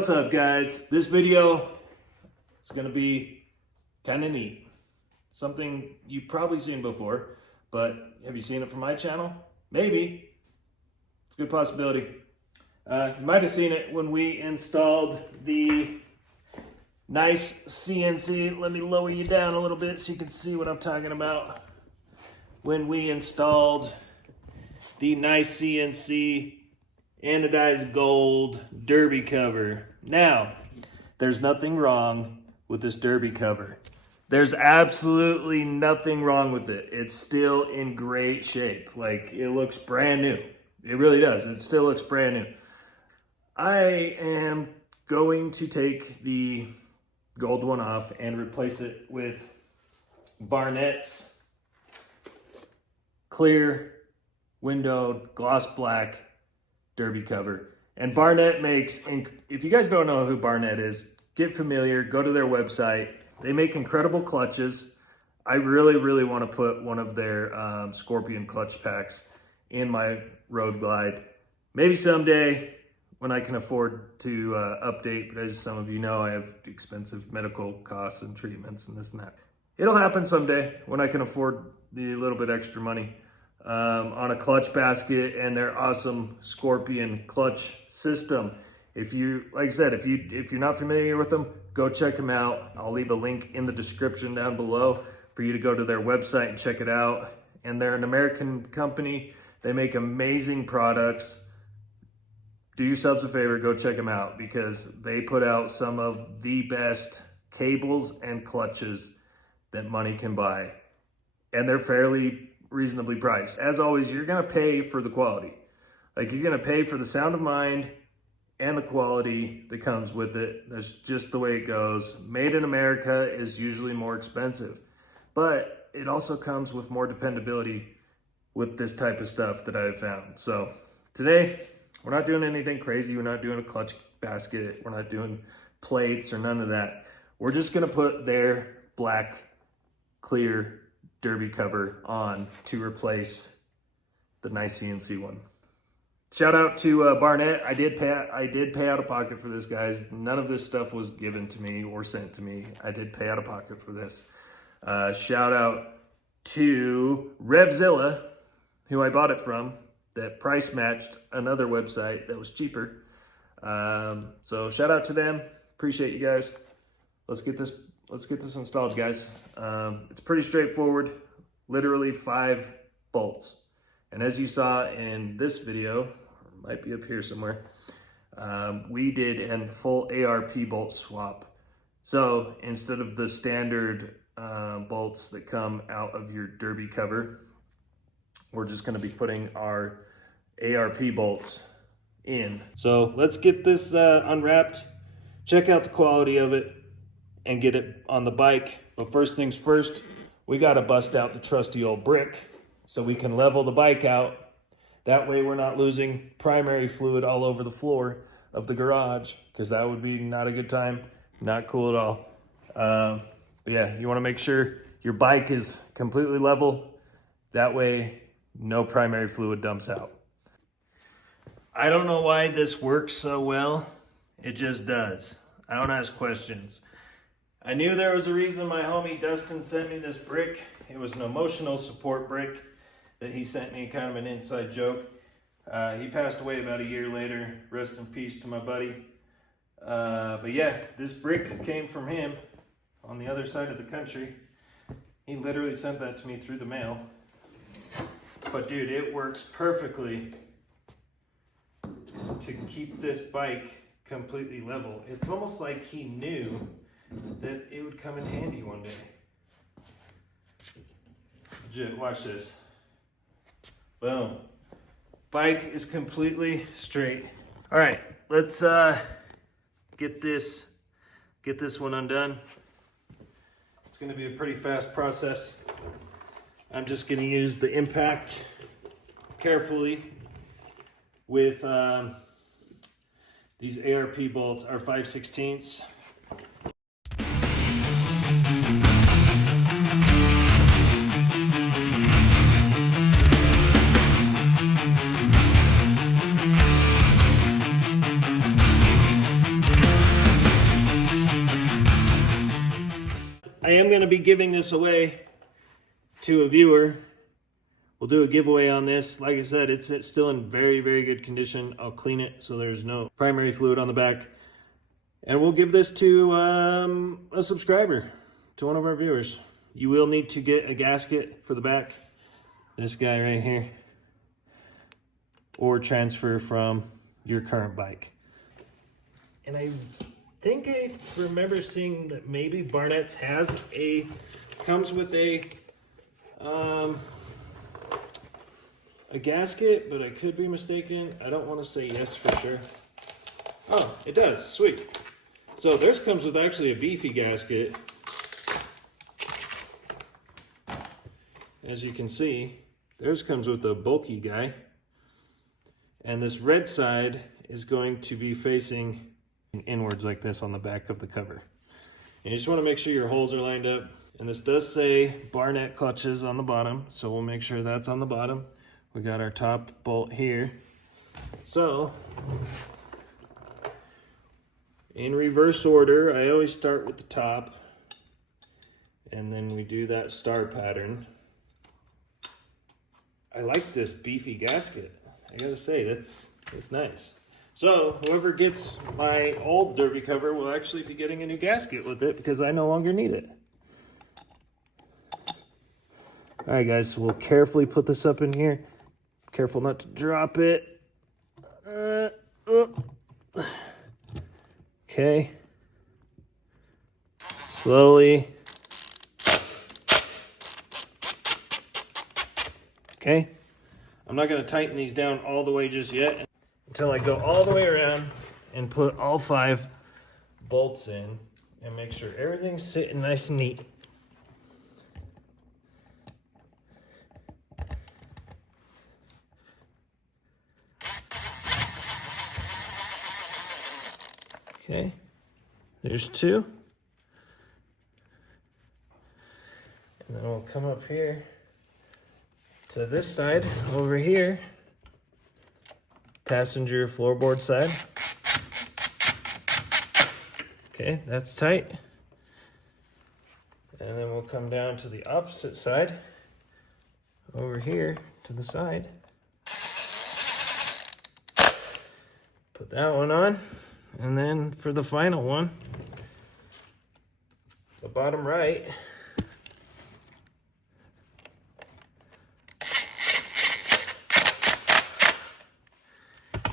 What's up, guys? This video is going to be kind of neat. Something you've probably seen before, but have you seen it from my channel? Maybe. It's a good possibility. You might have seen it when we installed the nice CNC. Let me lower you down a little bit so you can see what I'm talking about. When we installed the nice CNC anodized gold derby cover. Now, there's nothing wrong with this derby cover. There's absolutely nothing wrong with it. It's still in great shape. Like, it looks brand new. It really does. It still looks brand new. I am going to take the gold one off and replace it with Barnett's clear windowed gloss black derby cover. And Barnett makes, if you guys don't know who Barnett is, get familiar, go to their website. They make incredible clutches. I really want to put one of their Scorpion clutch packs in my Road Glide. Maybe someday when I can afford to update, but as some of you know, I have expensive medical costs and treatments and this and that. It'll happen someday when I can afford the little bit extra money. On a clutch basket and their awesome Scorpion clutch system. If you, like I said, if you're not familiar with them, go check them out. I'll leave a link in the description down below for you to go to their website and check it out. And they're an American company. They make amazing products. Do yourselves a favor, go check them out because they put out some of the best cables and clutches that money can buy. And they're fairly reasonably priced. As always, you're gonna pay for the quality. Like, you're gonna pay for the sound of mind and the quality that comes with it. That's just the way it goes. Made in America is usually more expensive, but it also comes with more dependability with this type of stuff that I've found. So today, we're not doing anything crazy. We're not doing a clutch basket. We're not doing plates or none of that. We're just gonna put their black clear derby cover on to replace the nice CNC one. Shout out to Barnett. I did pay out of pocket for this, guys. None of this stuff was given to me or sent to me. I did pay out of pocket for this. Shout out to Revzilla, who I bought it from, that price matched another website that was cheaper. So shout out to them. Appreciate you guys. Let's get this installed, guys. It's pretty straightforward, literally 5 bolts. And as you saw in this video, or might be up here somewhere, we did a full ARP bolt swap. So instead of the standard bolts that come out of your derby cover, we're just gonna be putting our ARP bolts in. So let's get this unwrapped, check out the quality of it, and get it on the bike. But first things first, we gotta bust out the trusty old brick so we can level the bike out. That way we're not losing primary fluid all over the floor of the garage, because that would be not a good time, not cool at all. But yeah, you wanna make sure your bike is completely level. That way, no primary fluid dumps out. I don't know why this works so well. It just does. I don't ask questions. I knew there was a reason my homie Dustin sent me this brick. It was an emotional support brick that he sent me, kind of an inside joke. He passed away about a year later. Rest in peace to my buddy. But yeah, this brick came from him on the other side of the country. He literally sent that to me through the mail. But dude, it works perfectly to keep this bike completely level. It's almost like he knew that it would come in handy one day. Legit, watch this. Boom. Bike is completely straight. All right, let's get this one undone. It's gonna be a pretty fast process. I'm just gonna use the impact carefully with these ARP bolts are 5/16. I am going to be giving this away to a viewer. We'll do a giveaway on this. Like I said, it's still in very, very good condition. I'll clean it so there's no primary fluid on the back. And we'll give this to a subscriber, to one of our viewers. You will need to get a gasket for the back. This guy right here. Or transfer from your current bike. And I think I remember seeing that maybe Barnett's comes with a gasket, but I could be mistaken. I don't want to say yes for sure. Oh, it does. Sweet. So theirs comes with actually a beefy gasket. As you can see, theirs comes with a bulky guy. And this red side is going to be facing inwards like this on the back of the cover. And you just want to make sure your holes are lined up. And this does say Barnett clutches on the bottom, so we'll make sure that's on the bottom. We got our top bolt here. So, in reverse order, I always start with the top, and then we do that star pattern. I like this beefy gasket. I gotta say, that's nice. So, whoever gets my old derby cover will actually be getting a new gasket with it because I no longer need it. Alright guys, so we'll carefully put this up in here. Careful not to drop it. Okay. Slowly. Okay. I'm not going to tighten these down all the way just yet until I go all the way around and put all 5 bolts in and make sure everything's sitting nice and neat. Okay, there's 2. And then we'll come up here to this side over here, passenger floorboard side. Okay, that's tight. And then we'll come down to the opposite side, over here to the side. Put that one on. And then for the final one, the bottom right,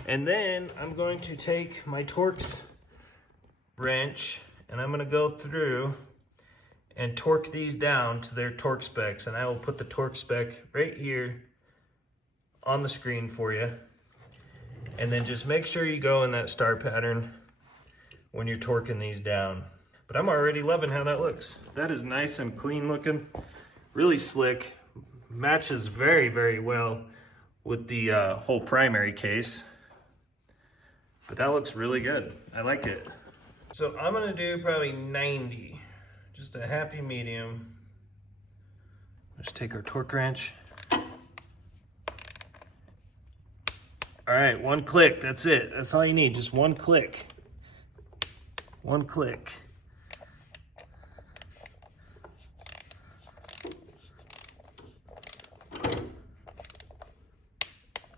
and then I'm going to take my Torx wrench and I'm going to go through and torque these down to their torque specs, and I will put the torque spec right here on the screen for you. And then just make sure you go in that star pattern when you're torquing these down. But I'm already loving how that looks. That is nice and clean looking, really slick, matches very, very well with the whole primary case. But that looks really good. I like it. So I'm gonna do probably 90, just a happy medium. Let's take our torque wrench. All right, 1 click, that's it. That's all you need, just 1 click. 1 click.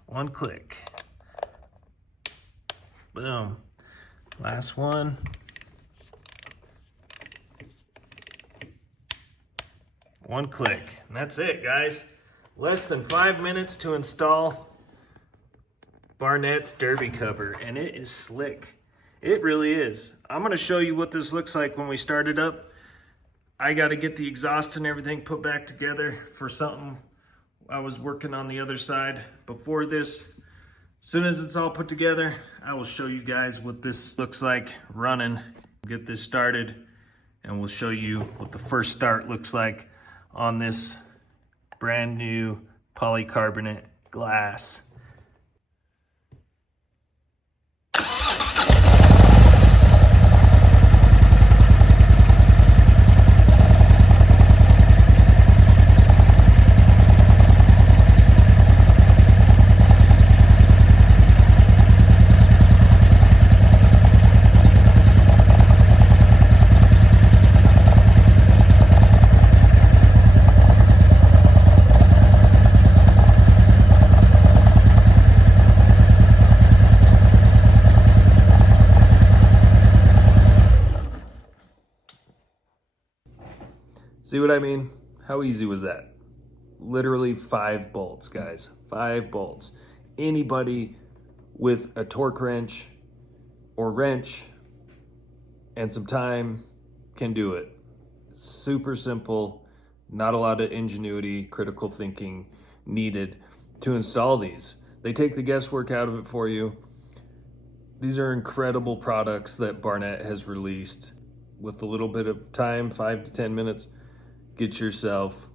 One click. Boom. Last one. One click. And that's it, guys. Less than 5 minutes to install Barnett's derby cover, and it is slick. It really is. I'm going to show you what this looks like when we start it up. I got to get the exhaust and everything put back together for something I was working on the other side before this. As soon as it's all put together, I will show you guys what this looks like running. Get this started, and we'll show you what the first start looks like on this brand new polycarbonate glass. See what I mean? How easy was that? Literally 5 bolts, guys. 5 bolts. Anybody with a torque wrench or wrench and some time can do it. Super simple, not a lot of ingenuity, critical thinking needed to install these. They take the guesswork out of it for you. These are incredible products that Barnett has released. With a little bit of time, 5 to 10 minutes, get yourself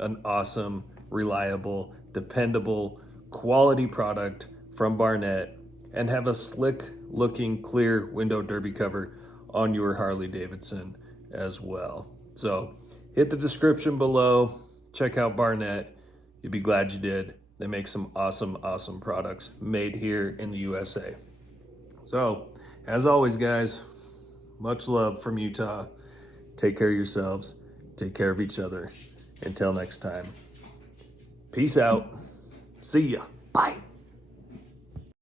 an awesome, reliable, dependable, quality product from Barnett and have a slick looking clear window derby cover on your Harley Davidson as well. So hit the description below, check out Barnett. You'll be glad you did. They make some awesome, awesome products made here in the USA. So as always, guys, much love from Utah. Take care of yourselves. Take care of each other. Until next time. Peace out. See ya. Bye.